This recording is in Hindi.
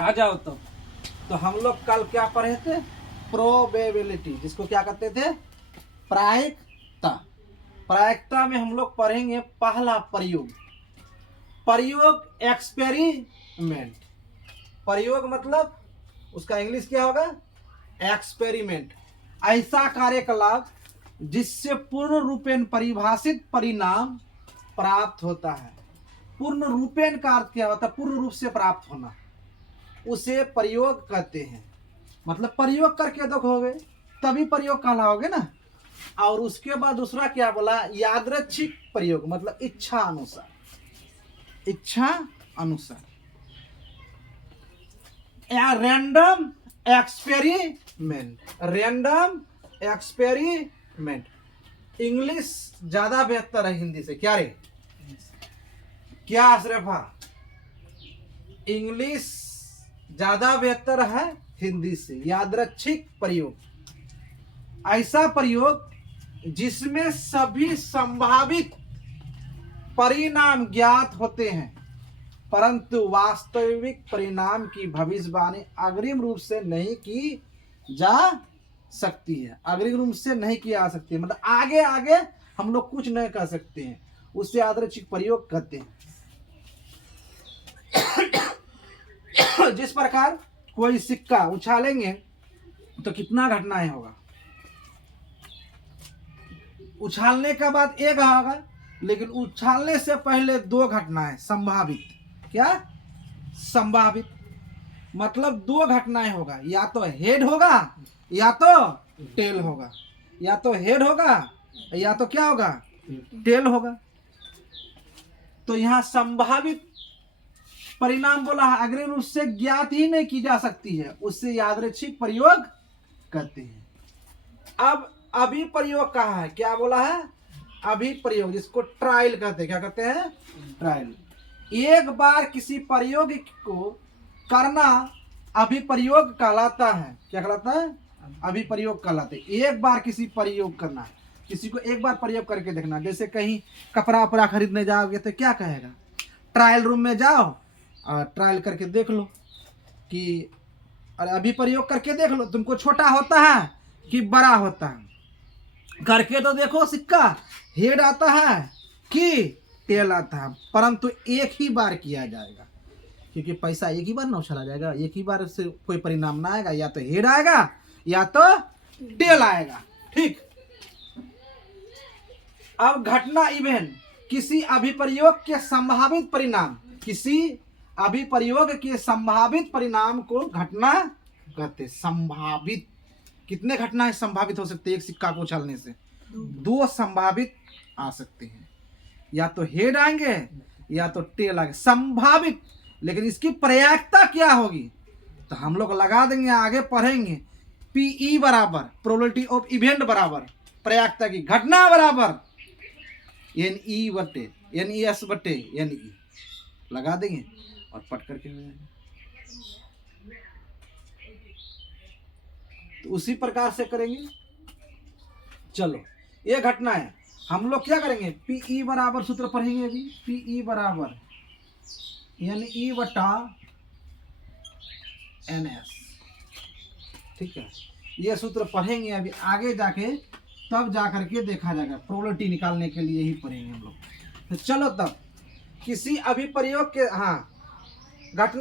आ जाओ तो हम लोग कल क्या पढ़े थे? प्रोबेबिलिटी, जिसको क्या कहते थे? प्रायिकता। प्रायिकता में हम लोग पढ़ेंगे पहला प्रयोग। प्रयोग एक्सपेरिमेंट। प्रयोग मतलब उसका इंग्लिश क्या होगा? एक्सपेरिमेंट। ऐसा कार्यकलाप जिससे पूर्ण रूपेण परिभाषित परिणाम प्राप्त होता है। पूर्ण रूपेण का अर्थ क्या होता है? पूर्ण रूप से प्राप्त होना, उसे प्रयोग कहते हैं। मतलब प्रयोग करके देखोगे तभी प्रयोग कहलाओगे ना। और उसके बाद दूसरा क्या बोला? यादृच्छिक प्रयोग, मतलब इच्छा अनुसार। इच्छा अनुसार random experiment. Random experiment. English ज्यादा बेहतर है हिंदी से। क्या रे? क्या अशरफा? इंग्लिश ज्यादा बेहतर है हिंदी से। यादृच्छिक प्रयोग, ऐसा प्रयोग जिसमें सभी संभावित परिणाम ज्ञात होते हैं परंतु वास्तविक परिणाम की भविष्यवाणी अग्रिम रूप से नहीं की जा सकती है। अग्रिम रूप से नहीं की जा सकती है, मतलब आगे आगे हम लोग कुछ नहीं कर सकते हैं, उससे यादृच्छिक प्रयोग कहते हैं। जिस प्रकार कोई सिक्का उछालेंगे तो कितना घटनाएं होगा? उछालने के बाद एक होगा, लेकिन उछालने से पहले दो घटनाएं संभावित। क्या? संभावित मतलब दो घटनाएं होगा, या तो हेड होगा या तो टेल होगा। या तो हेड होगा या तो क्या होगा? टेल होगा। तो यहां संभावित परिणाम बोला है, अग्रिम रूप से ज्ञात ही नहीं की जा सकती है, उससे यादृच्छिक प्रयोग करते हैं। अब अभी प्रयोग कहा है, क्या बोला है? अभी प्रयोग, जिसको ट्रायल कहते हैं। क्या कहते हैं? ट्रायल। एक बार किसी प्रयोग को करना अभिप्रयोग कहलाता है। क्या कहलाता है? अभिप्रयोग कहलाते हैं। एक बार किसी प्रयोग करना, किसी को एक बार प्रयोग करके देखना। जैसे कहीं कपड़ा उपड़ा खरीदने जाओगे तो क्या कहेगा? ट्रायल रूम में जाओ और ट्रायल करके देख लो कि, अरे अभी प्रयोग करके देख लो, तुमको छोटा होता है कि बड़ा होता है। करके तो देखो सिक्का हेड आता है कि टेल आता है, परंतु एक ही बार किया जाएगा, क्योंकि पैसा एक ही बार ना उछाला जाएगा। एक ही बार से कोई परिणाम ना आएगा, या तो हेड आएगा या तो टेल आएगा। ठीक। अब घटना इवेंट, किसी अभिप्रयोग के संभावित परिणाम, किसी अभिप्रयोग के संभावित परिणाम को घटना कहते। संभावित कितने घटनाएं संभावित हो सकते हैं? एक सिक्का को उछालने से दो संभावित आ सकते हैं, या तो हेड आएंगे या तो टेल आएंगे। संभावित, लेकिन इसकी प्रयाक्ता क्या होगी तो हम लोग लगा देंगे, आगे पढ़ेंगे। पीई बराबर प्रोबेबिलिटी ऑफ इवेंट बराबर प्रयाक्ता की घटना बराबर एनई बटे एनईएस बटे एनई लगा देंगे और पट करके तो उसी प्रकार से करेंगे। चलो ये घटना है, हम लोग क्या करेंगे? पीई बराबर सूत्र पढ़ेंगे अभी। पीई बराबर एनई बटा एनएस। ठीक है, ये सूत्र पढ़ेंगे अभी, आगे जाके तब जाकर के देखा जाएगा। प्रोबेबिलिटी निकालने के लिए ही पढ़ेंगे हम लोग। तो चलो तब किसी अभिप्रयोग के, हाँ, घटना